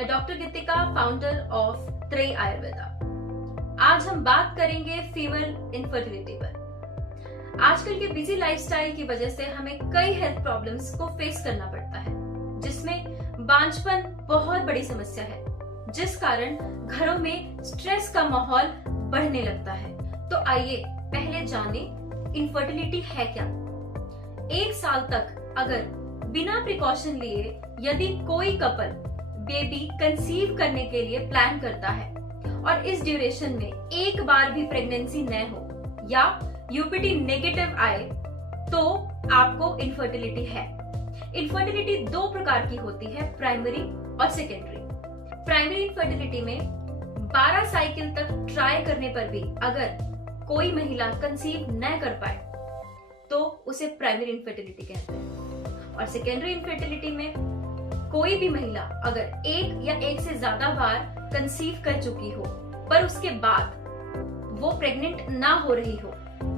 मैं doctor Geetika, founder of Treya Ayurveda. आज हम बात करेंगे फीमेल इनफर्टिलिटी पर। आजकल के बिजी लाइफस्टाइल की वजह से हमें कई हेल्थ प्रॉब्लम्स को फेस करना पड़ता है, जिसमें बांझपन बहुत बड़ी समस्या है, जिस कारण घरों में स्ट्रेस का माहौल बढ़ने लगता है। तो आइए पहले जाने इनफर्टिलिटी है क्या। एक साल तक अगर बिना प्रिकॉशन लिए यदि कोई कपल बेबी कंसीव करने के लिए प्लान करता है और इस ड्यूरेशन में एक बार भी प्रेगनेंसी न हो या यूपीटी नेगेटिव आए तो आपको इनफर्टिलिटी है। इनफर्टिलिटी दो प्रकार की होती है, प्राइमरी और सेकेंडरी। प्राइमरी इनफर्टिलिटी में 12 साइकिल तक ट्राई करने पर भी अगर कोई महिला कंसीव न कर पाए तो उसे प्राइमरी इनफर्टिलिटी कहते हैं। और सेकेंडरी इनफर्टिलिटी में कोई भी महिला अगर एक या एक से ज्यादा बार कंसीव कर चुकी हो पर उसके बाद वो प्रेग्नेंट ना हो रही हो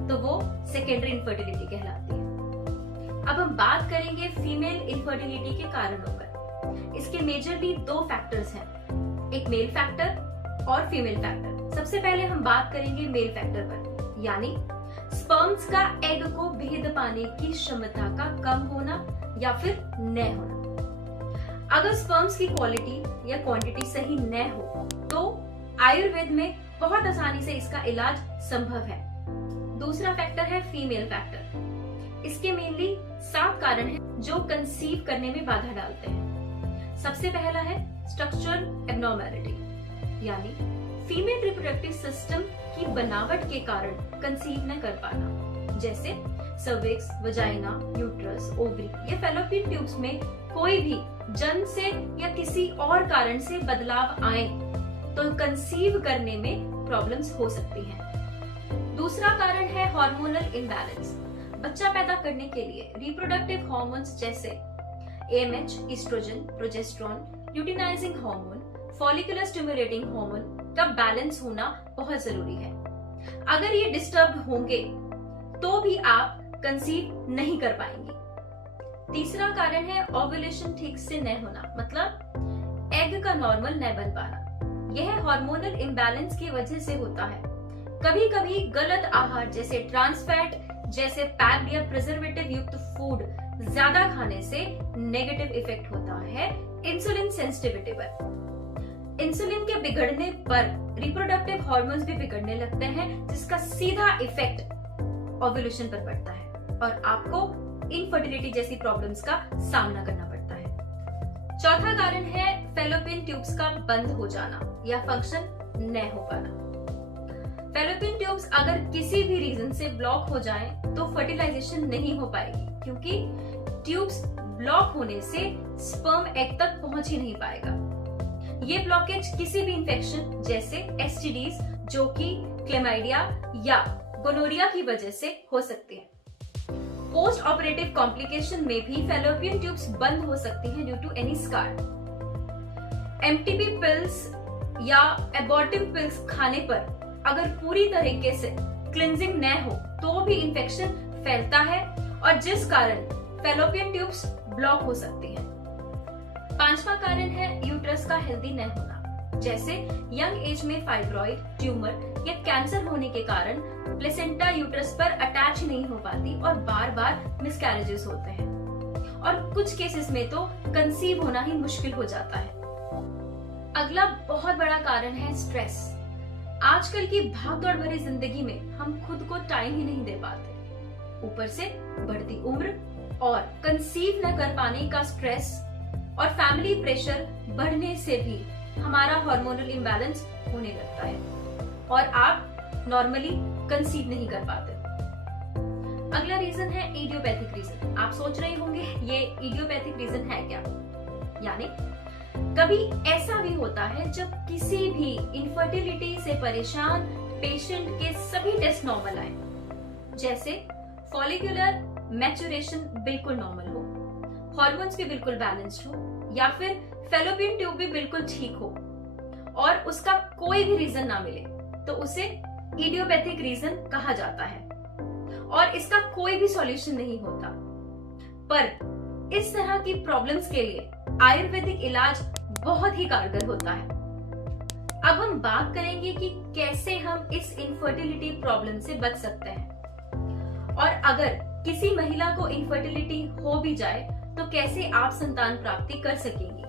तो वो सेकेंडरी इनफर्टिलिटी कहलाती है। अब हम बात करेंगे फीमेल इनफर्टिलिटी के कारणों पर। इसके मेजरली दो फैक्टर्स हैं, एक मेल फैक्टर और फीमेल फैक्टर। सबसे पहले हम बात करेंगे मेल फैक्टर पर, यानी स्पर्म्स का एग को भेद पाने की क्षमता का कम होना या फिर न होना। अगर स्पर्म्स की क्वालिटी या क्वांटिटी सही न हो तो आयुर्वेद में बहुत आसानी से इसका इलाज संभव है। दूसरा फैक्टर है फीमेल फैक्टर। इसके मेनली 7 कारण हैं जो कंसीव करने में बाधा डालते हैं। सबसे पहला है स्ट्रक्चरल एब्नॉर्मैलिटी, यानी फीमेल रिप्रोडक्टिव सिस्टम की बनावट के कारण कंसीव न कर पाना, जैसे सर्विक्स, वजाइना, यूट्रस, ओवरी या फैलोपियन ट्यूब्स में कोई भी जन्म से या किसी और कारण से बदलाव आए तो कंसीव करने में प्रॉब्लम्स हो सकती हैं। दूसरा कारण है हार्मोनल इम्बैलेंस। बच्चा पैदा करने के लिए रिप्रोडक्टिव हार्मोन्स जैसे AMH, oestrogen, progesterone, luteinizing hormone, follicular stimulating hormone का बैलेंस होना बहुत जरूरी है। अगर ये डिस्टर्ब होंगे तो भी आप कंसीव नहीं कर पाएंगे। तीसरा कारण है ओव्यूलेशन ठीक से न होना, मतलब एग का नॉर्मल न बन पाना। यह हार्मोनल इम्बैलेंस की वजह से होता है। कभी कभी गलत आहार जैसे ट्रांस फैट जैसे पैक्ड या प्रिजर्वेटिव युक्त फूड ज्यादा खाने से नेगेटिव इफेक्ट होता है इंसुलिन सेंसिटिविटी पर। इंसुलिन के बिगड़ने पर रिप्रोडक्टिव हार्मोन्स भी बिगड़ने लगते हैं, जिसका सीधा इफेक्ट ओव्यूलेशन पर पड़ता है और आपको इनफर्टिलिटी जैसी प्रॉब्लम्स का सामना करना पड़ता है। चौथा कारण है फैलोपियन ट्यूब्स का बंद हो जाना या फंक्शन न हो पाना। फैलोपियन ट्यूब्स अगर किसी भी रीजन से ब्लॉक हो जाएं तो फर्टिलाइजेशन नहीं हो पाएगी, क्योंकि ट्यूब्स ब्लॉक होने से स्पर्म एग तक पहुंच ही नहीं पाएगा। ये ब्लॉकेज किसी भी इंफेक्शन जैसे एसटीडीज, जो कि क्लेमाइडिया या गोनोरिया की वजह से हो सकती है। पोस्ट ऑपरेटिव कॉम्प्लिकेशन में भी फैलोपियन ट्यूब्स बंद हो सकती हैं due to any scar. MTP pills या एबॉर्टिव पिल्स खाने पर अगर पूरी तरीके से क्लिंजिंग न हो तो भी इंफेक्शन फैलता है और जिस कारण फैलोपियन ट्यूब्स ब्लॉक हो सकती हैं। 5वां कारण है यूट्रस का हेल्दी न होना, जैसे यंग एज में फाइब्रॉइड, ट्यूमर या कैंसर होने के कारण प्लेसेंटा यूट्रस पर अटैच नहीं हो पाती और बार बार मिसकैरेजेस होते हैं और कुछ केसेस में तो कंसीव होना ही मुश्किल हो जाता है। अगला बहुत बड़ा कारण है स्ट्रेस। आजकल की भागदौड़ भरी जिंदगी में हम खुद को टाइम ही नहीं दे पाते। ऊपर से बढ़ती उम्र और कंसीव न कर पाने का स्ट्रेस और फैमिली प्रेशर बढ़ने से भी हमारा हार्मोनल इम्बैलेंस होने लगता है और आप नॉर्मली कंसीव नहीं कर पाते। अगला रीजन है इडियोपैथिक रीजन। आप सोच रहे होंगे ये इडियोपैथिक रीजन है क्या, यानी कभी ऐसा भी होता है जब किसी भी इनफर्टिलिटी से परेशान पेशेंट के सभी टेस्ट नॉर्मल आए, जैसे फॉलिकुलर मैच्योरेशन बिल्कुल नॉर्मल हो, हार्मोन्स भी बिल्कुल बैलेंस्ड हो या फिर फैलोपियन ट्यूब भी बिल्कुल ठीक हो और उसका कोई भी रीजन ना मिले तो उसे इडियोपैथिक रीजन कहा जाता है और इसका कोई भी सॉल्यूशन नहीं होता। पर इस तरह की प्रॉब्लम्स के लिए आयुर्वेदिक इलाज बहुत ही कारगर होता है। अब हम बात करेंगे कि कैसे हम इस इनफर्टिलिटी प्रॉब्लम से बच सकते हैं, और अगर किसी महिला को इनफर्टिलिटी हो भी जाए तो कैसे आप संतान प्राप्ति कर सकेंगी।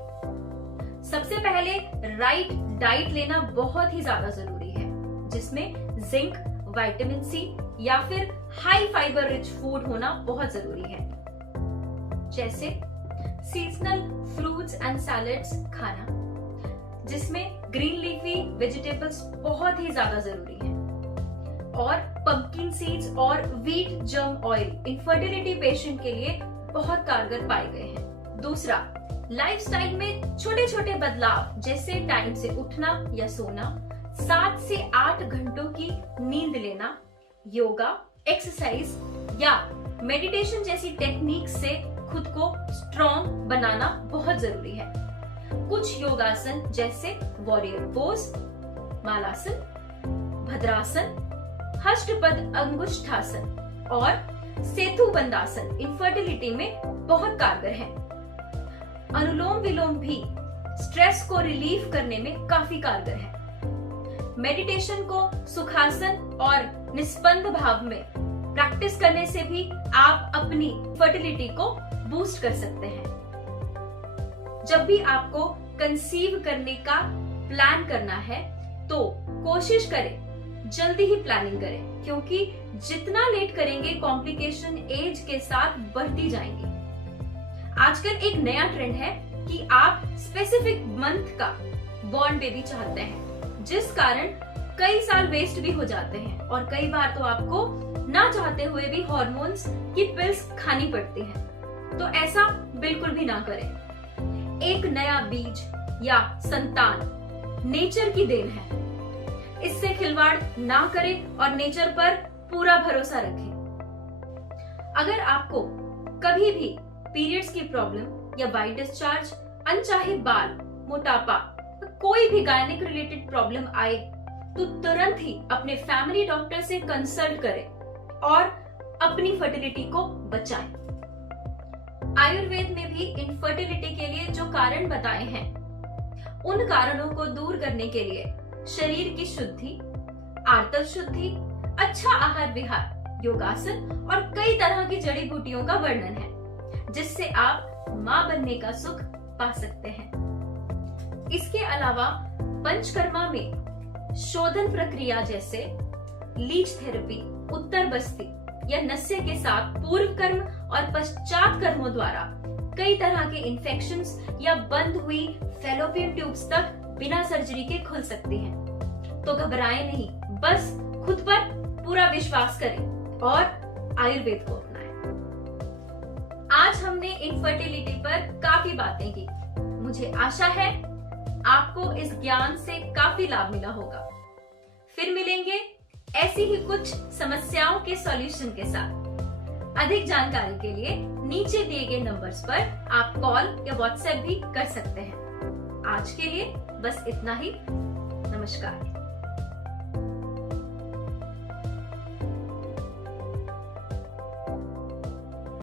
सबसे पहले राइट डाइट लेना बहुत ही ज्यादा जरूरी है, जिसमें जिंक, विटामिन सी या फिर हाई फाइबर रिच फूड होना बहुत जरूरी है, जैसे सीजनल फ्रूट्स एंड सैलेड्स खाना, जिसमें ग्रीन लीफी वेजिटेबल्स बहुत ही ज्यादा जरूरी है, और पंपकिन सीड्स और wheat germ oil infertility patient के लिए बहुत कारगर पाए गए हैं। दूसरा, लाइफस्टाइल में छोटे छोटे बदलाव, जैसे टाइम से उठना या सोना, 7 से 8 घंटों की नींद लेना, योगा, एक्सरसाइज या मेडिटेशन जैसी टेक्निक से खुद को स्ट्रॉन्ग बनाना बहुत जरूरी है। कुछ योगासन जैसे वॉरियर पोज, मालासन, भद्रासन, हष्टपद अंगुष्ठासन और सेतु बंदासन इनफर्टिलिटी में बहुत कारगर है। अनुलोम विलोम भी स्ट्रेस को रिलीफ करने में काफी कारगर है। मेडिटेशन को सुखासन और निस्पंद भाव में प्रैक्टिस करने से भी आप अपनी फर्टिलिटी को बूस्ट कर सकते हैं। जब भी आपको कंसीव करने का प्लान करना है तो कोशिश करें जल्दी ही प्लानिंग करें, क्योंकि जितना लेट करेंगे कॉम्प्लिकेशन एज के साथ बढ़ती जाएंगी। आजकल एक नया ट्रेंड है कि आप स्पेसिफिक मंथ का बॉर्न बेबी चाहते हैं, जिस कारण कई साल वेस्ट भी हो जाते हैं और कई बार तो आपको ना चाहते हुए भी हार्मोन्स की पिल्स खानी पड़ती हैं। तो ऐसा बिल्कुल भी ना करें। एक नया बीज या संतान नेचर की देन है, इससे खिलवाड़ ना करें और नेचर पर पूरा भरोसा रखें। अगर आपको कभी भी पीरियड्स की प्रॉब्लम या वाइट डिस्चार्ज, अनचाहे बाल, मोटापा, कोई भी गायनिक रिलेटेड प्रॉब्लम आए तो तुरंत ही अपने फैमिली डॉक्टर से कंसल्ट करें और अपनी फर्टिलिटी को बचाएं। आयुर्वेद में भी इनफर्टिलिटी के लिए जो कारण बताए हैं, उन कारणों को दूर करने के लिए शरीर की शुद्धि, आर्तव शुद्धि, अच्छा आहार विहार, योगासन और कई तरह की जड़ी बूटियों का वर्णन है, जिससे आप मां बनने का सुख पा सकते हैं। इसके अलावा पंचकर्मा में शोधन प्रक्रिया जैसे लीच थेरेपी, उत्तर बस्ती या नस्य के साथ पूर्व कर्म और पश्चात कर्मों द्वारा कई तरह के इन्फेक्शंस या बंद हुई फैलोपियन ट्यूब्स तक बिना सर्जरी के खुल सकती हैं। तो घबराएं नहीं, बस खुद पर पूरा विश्वास करें और आयुर्वेद को अपनाएं। आज हमने इनफर्टिलिटी पर काफी बातें की। मुझे आशा है आपको इस ज्ञान से काफी लाभ मिला होगा। फिर मिलेंगे ऐसी ही कुछ समस्याओं के सॉल्यूशन के साथ। अधिक जानकारी के लिए नीचे दिए गए नंबर्स पर आप कॉल या व्हाट्सएप भी कर सकते हैं। आज के लिए बस इतना ही। नमस्कार।